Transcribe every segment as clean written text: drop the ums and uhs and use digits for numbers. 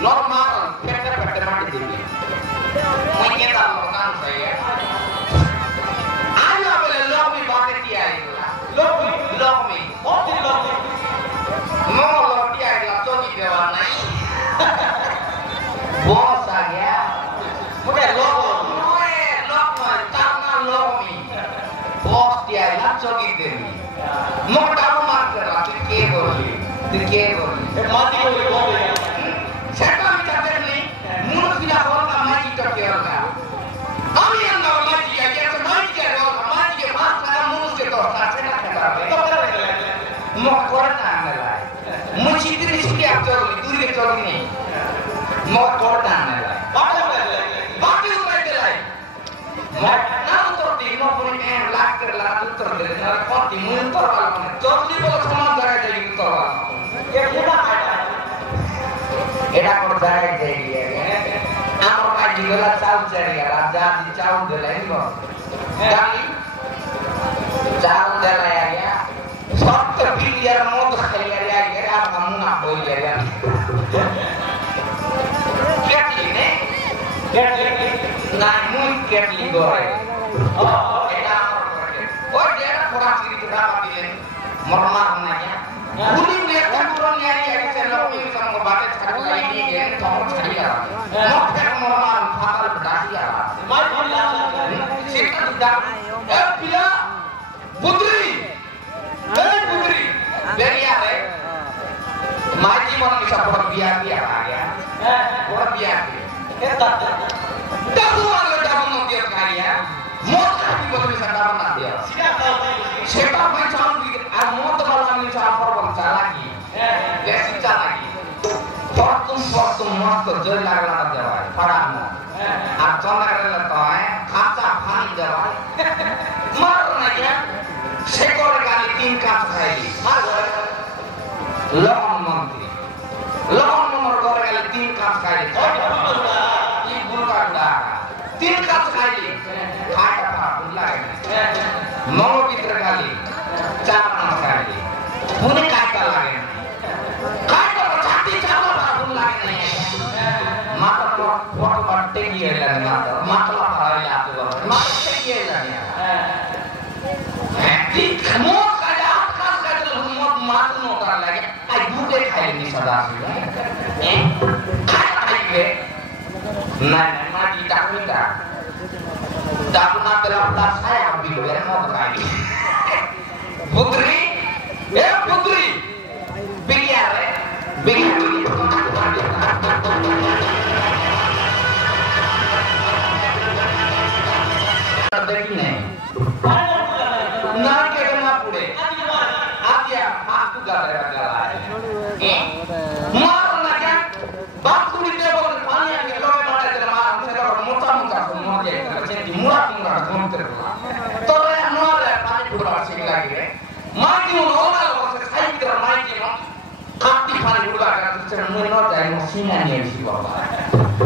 normal, pete mati dulu. Mungkin kalau kan saya, ayo boleh lomi pakai dia itu lah, lomi, oh lomi, mau lomi dia itu coba diwarna, bos saya, mungkin lomi, tangan lomi, bos dia itu coba diri, mau tahu marker lah, tiket boleh, mati boleh. Siapa bicara ni? Mulut tidak orang mati terkira. Kami yang tahu mati ya, kita mati ya, mati ya, mati mulut kita tak nak kata. Mau korban nilai. Mesti ini setiap jauh, duri jauh ni. Mau korban nilai. Batu nilai. Mau nak terus mau pun lakar terus nak kau mulut terlalu. Jauh ni kalau sama jaga jadi terlalu. Ya mudah ada. Era korban jadi ya, amor kaji gelar caw jadi ya, raja di caw delai kok, kali caw delai ya, sok terpilih mau terkaya ya, apa kamu nak boleh ya, kerli, namun kerli goy, oh, era amor kerli, oh dia kurang sih berapa dia, mermah nanya. Budi lihat kan turun nyari channel ini sama ngebaca sekarang kali ini ya tolong sekali ya mau kan normal fatal berdasi ya kita tidak bila putri dari apa maji mau bisa berbiar ya berbiar dah keluar dah mau dia kaya mau tapi mau bisa dapat dia siapa macam mau terlalu mencapur bangsa lagi, desita lagi. Fortum waktu jual lagu jawab, paramu. Acon lagu toy, kaca panik jawab. Mar aja, sekor kali tingkat sekali. Lawan menteri, lawan nomor kor kali tingkat sekali. Ibu kanda, tingkat sekali. Kata apa pun lagi. Mau kita kali. Cara sekali, punya kata lagi, kata bercakap cara baru lagi ni, mata waktu bertinggi lagi mata lapar ya tu, mata tinggi lagi. Di semua kata semua mata nukar lagi, ay bukan kaya ni sadar sih, kata kaya, mati tak minta, tak nak terlepas saya ambil dari mau kaya. Putri, biar. Begini, nak kena pude, aja aku gara-gara. Mar naga, batu di tebal pani yang kalau mana terima, saya muta semua dia, jadi murah semua terima. Torai mar pani pura sih lagi. Mati orang saya kira mati tapi pani pura kan semua orang yang mesinnya ni sih bapak.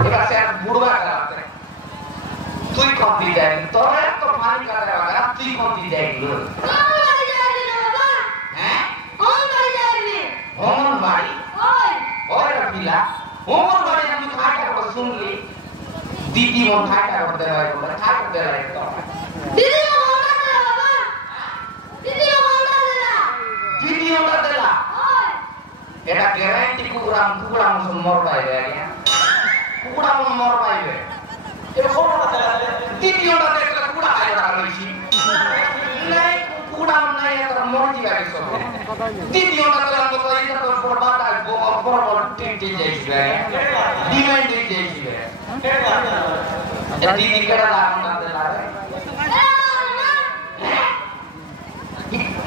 Jika saya pura kan, tuh kopi jadi, torai tu pani kan, tuh kopi jadi dulu. Omon bari, bila, omon bari yang tu kaya bersungi, didi mau kaya berdelai, Didi yang ada, era garanti kurang semua bayarnya, kurang semua bayar. Didi yang ada kurang ada orang isi, naik kurang naik termor juga iso. Didi yang ada orang tua itu berbatal, bohong tinggi jadi, demand jadi. Jadi didi kena lakukan lagi.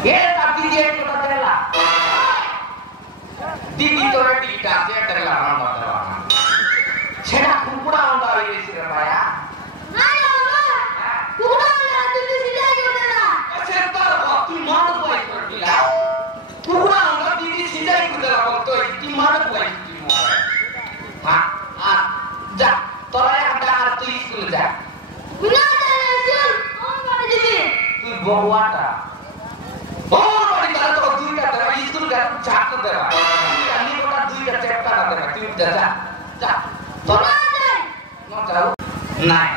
Tapi dia itu adalah didi orang dikasih adalah orang tua. Saya kurang orang ini sih ya. Ayo, kurang orang itu sih lagi udah. Saya tahu waktu mana boleh berbilang. Kurang orang didi sih lagi udah waktu itu. হ্যাঁ যা তোরা একটা আর তুই স্কুলে যা না স্কুল কোন বাড়ি দিবি তুই বগুয়াটা ওর বাড়ি তাহলে তো দুইটা দেবা স্কুল গা চারটা দেবা আমি ওটা দুইটা চারটা দেবা তুই যা যা যা তোরা না যাও নাই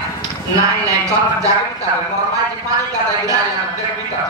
নাই নাই তোরা যাবি তাহলে মোর মাঝে পানি কাটা গিয়ে না দেখবি তা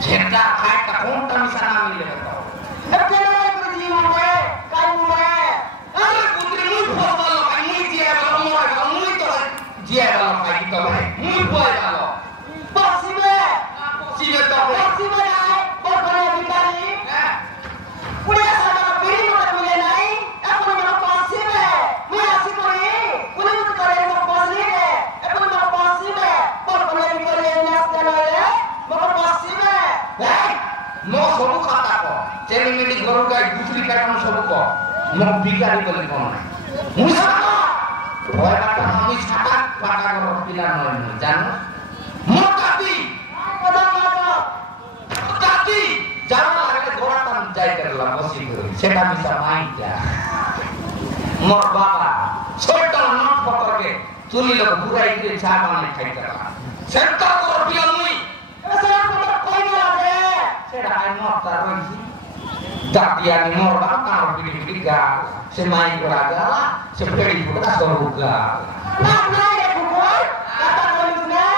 झेंडा खाए का कौन सा मिले बताओ pasti berai, berkaya bikari. Punya sama pilih udah milih naik, aku mau pasti be, masih kuri, punya itu kalian mau pasti be, aku mau pasti be, berkaya bikari yang nasib nolnya, mau pasti be. Mau sobu kata ko, ceri meni guru gai gusri kata sobu ko, mau bikari beli kono. Musaka, boy kata kami sakat pada guru pilar nol, jangan. Mau kati, kati, jangan lagi goratan jai kerla posisi guru, saya bisa main ya. Mau bapa, soal not fotor ke, tuli lo burai ke cara main jai kerla. Sentar guru pilar nui. Saya mau taruh sih, tak dia mau taruh di gal, semai beragala, seperti kita selalu gal. Nah, ya bukan, kata kolisnya,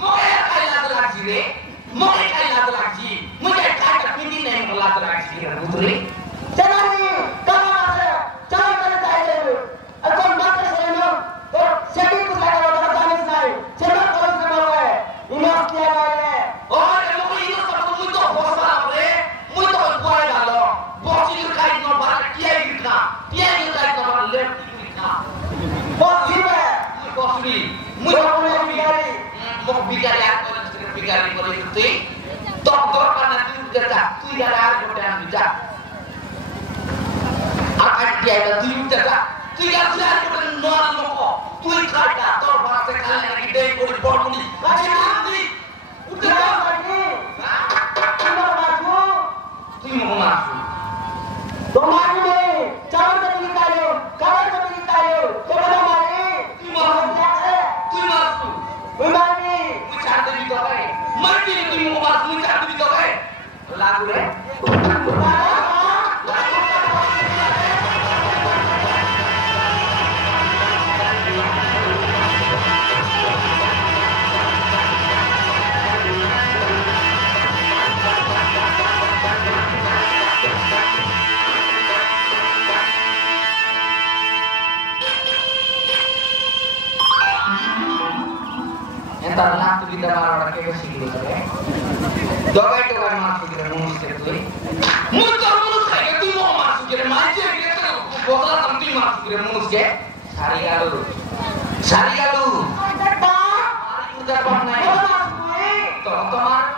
Mau kaya lagi deh, mau kaya lagi, mau kaya ini nih lagi putri. jangan nih, kalau masih, jangan kalian saya dulu. Aku bakal saya no, siapa itu saya kalau tak jamin saya, siapa kolis nama ini pasti ada. Oh, kamu ini satu muito bos apa muito kuat kalau, bos ini kait nomor dia kait nomor left kita. Bos siapa? Bos ini, Bos punya bikari. mau bikari aku bikari politik, dokter karena itu tidak, tu tidak ada yang bisa. Akan dia itu tidak, tidak ada nol nol, tu kata tor bahasa kalian lagi dari politik ini, macam ni, Udah udah. lagi, udah maju, Tu mau masuk. dong maju deh, jangan pergi kayu, kalau pergi kayu, coba mari, Tu masuk. mari, Mu cari di tokai. Mati tu mau masuk mu cari di tokai. Lagu deh. Entar lagu kita malah pakai besi gitu ya. Dogai itu kan masuk ke mulut itu. Mulut kayak itu mau masuk ke manja gitu kan. Boklah tentu masuk ke mulut ke. Sari galu. Mari udah naik. Tolong. Mari.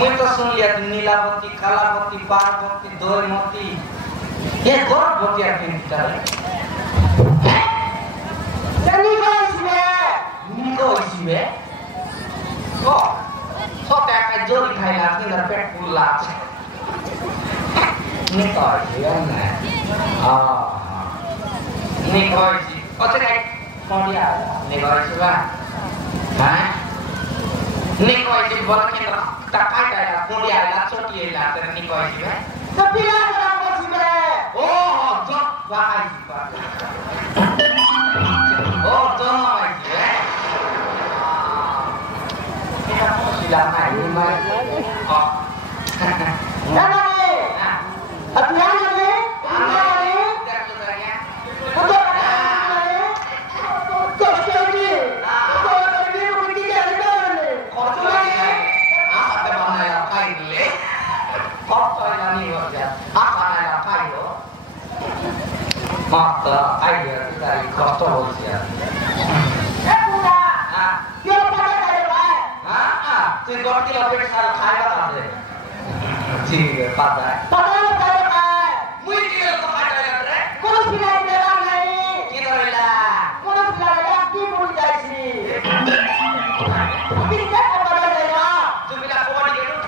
मुई तो सुन लिया नीलावती कालावती पार्वती दयमती ये गर्भवती आदमी तारे जनी इसमें निको इसमें को सोते का जोरी खाइला तिनीहरु पेट फुल्ला निको इसमें निको इसमें कतै काय पडिया निको इसमें हाँ निको इसमें बोला के takai kaya kuliah lah, cuci lah, terni kau sih, tapi lah berapa sih be? Oh, jok bahai sih, oh, jok bahai sih, kita pun sudah main, oh, apa ni? Apa ni? Mata aja dari kotor boleh. Buka. Dia pada kaya apa? Tinggal kita periksa kaya apa? Jika pada. Pada kaya apa? Mungkin kita kaya apa? Kurus bila kita lagi. Kita bila. Kurus bila lagi boleh jadi sih. Kita apa lagi? Jumlah kau ni gitu.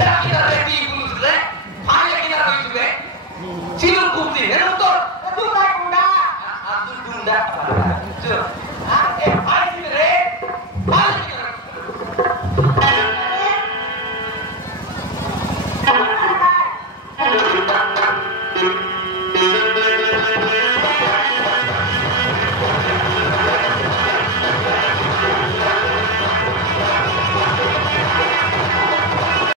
Sila kita ready dulu sudah, hanya kita pergi sudah. Sila kurti,